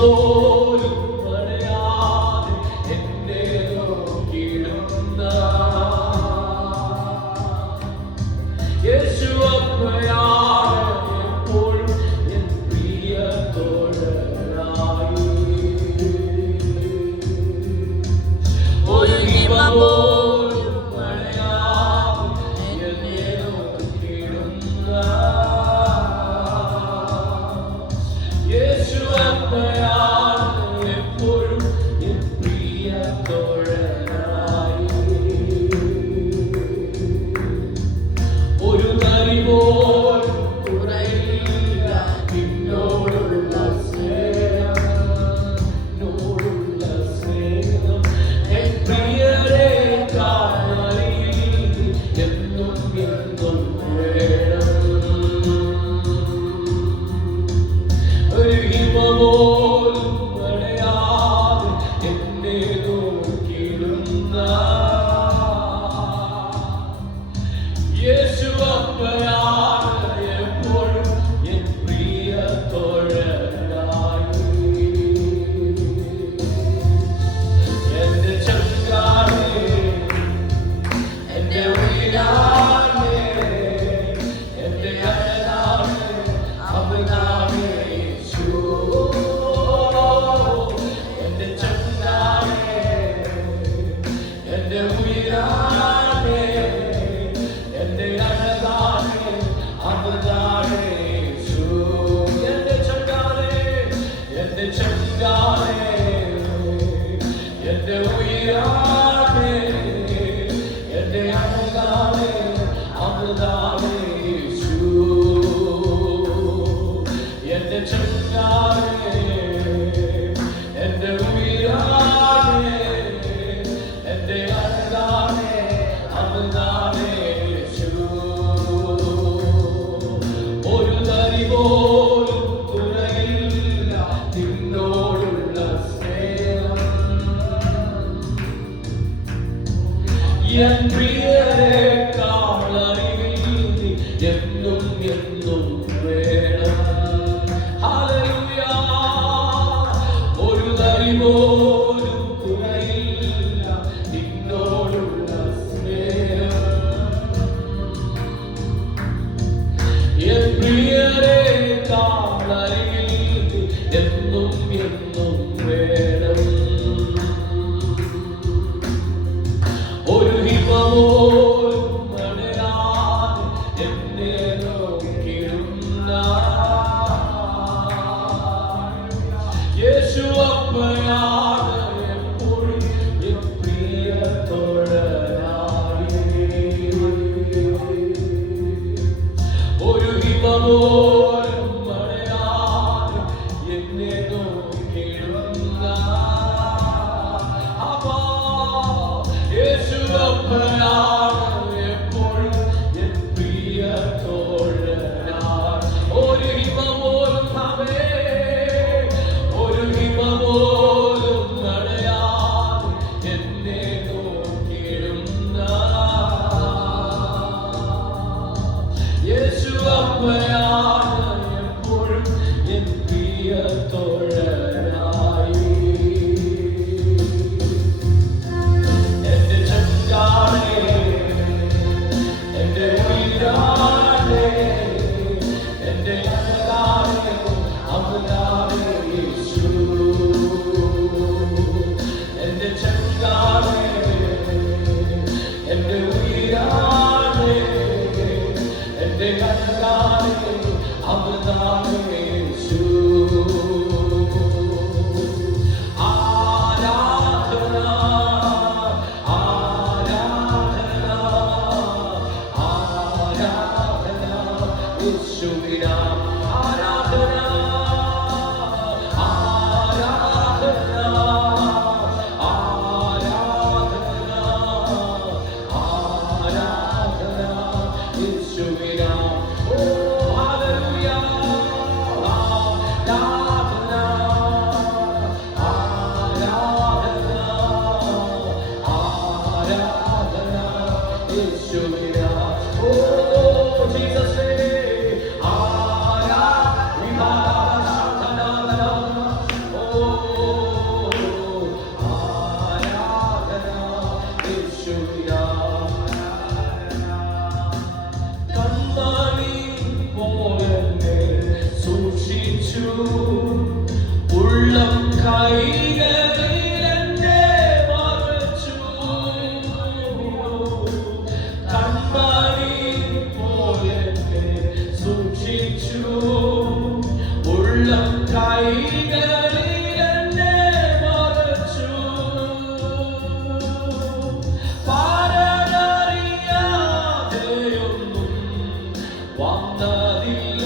പോലും പറയാതെ എന്നെ നോക്കിയിടുന്ന യേശു അപ്പയാണ് എപ്പോഴും എൻ പ്രിയ തോഴനായി. ഒരു ഹിമ പോലും പറയാതെ എന്നെ നോക്കിയിടുന്ന യേശു അപ്പയാണ് എപ്പോഴും എൻ പ്രിയ തോഴനായി. ഒരു തരി പോലും കുറയില്ല നിന്നോടുള്ള സ്നേഹം എൻ പ്രിയരെ കാണലിൽ എന്നും എന്നും വേണം. ഒരു ഹിമ പോലും പറയാതെ എന്നെ നോക്കിയിടുന്ന യേശു അപ്പയാണ് എപ്പോഴും എൻ പ്രിയ തോഴനായി. എന്റെ ചങ്കാരേ, എന്റെ ഉയിരാണേ, എന്റെ അഴകാണേ, അവനാണ് യേശു. എന്റെ ചങ്കാരേ, എന്റെ ഉയിരാണേ, എന്റെ അഴകാണേ, അവനാണ് യേശു. എന്റെ ചങ്കാരേ, എന്റെ ചങ്കാരേ, എന്റെ ഉയിരാണേ, എന്റെ അഴകാണേ, അവനാണ് യേശു. എന്റെ ചങ്കാരേ, എന്റെ ഉയിരാണേ, എന്റെ അഴകാണേ, അവനാണ് യേശു. ഒരു തരി പോലും കുറയില്ല നിന്നോടുള്ള സ്നേഹം എൻ പ്രിയരെക്കാൾ അറിവിൽ നീ എന്നും എന്നും വേണം. ഹല്ലേലൂയ. ഒരു തരി പോലും കുറയില്ല നിന്നോടുള്ള സ്നേഹം എൻ പ്രിയരെക്കാൾ അറിവിൽ നീ എന്നും എന്നും വേണം. ഒരു ഹിമ പോലും പറയാതെ എന്നെ നോക്കിയിടുന്ന യേശു അപ്പയാണ് എപ്പോഴും എൻ പ്രിയ തോഴനായി. ഒരു ഹിമ പോലും പറയാതെ എന്നെ നോക്കിയിടുന്ന അപ്പാ യേശു അപ്പയാണ് എപ്പോഴും എൻ പ്രിയ തോഴനായി. ഒരു ഹിമ പോലും ഒരു ഹിമ പോലും പറയാതെ എന്നെ നോക്കിയിടുന്ന യേശു അപ്പയാണ് എപ്പോഴും എൻ പ്രിയ തോഴനായി. എന്റെ ചങ്കാരേ, എന്റെ ഉയിരാണേ, എന്റെ അഴകാണേ, അവനാണ് യേശു. എന്റെ ചങ്കാരേ, എന്റെ ഉയിരാണേ, എന്റെ അഴകാണേ, അവനാണ് യേശു. ആരാധന, ആരാധന, ആരാധന യേശുവിനാ. ആരാധന, ആരാധന, ആരാധന, ആരാധന യേശുവിനാ. ഓ ഹല്ലേലൂയ. ആരാധന, ആരാധന, ആരാധന യേശുവിനാ. ഓ ജീസസ്, ആരാധന കൈകളിൽ എന്നെ മറച്ചു പാരനറിയാതെയൊന്നും വന്നതില്ല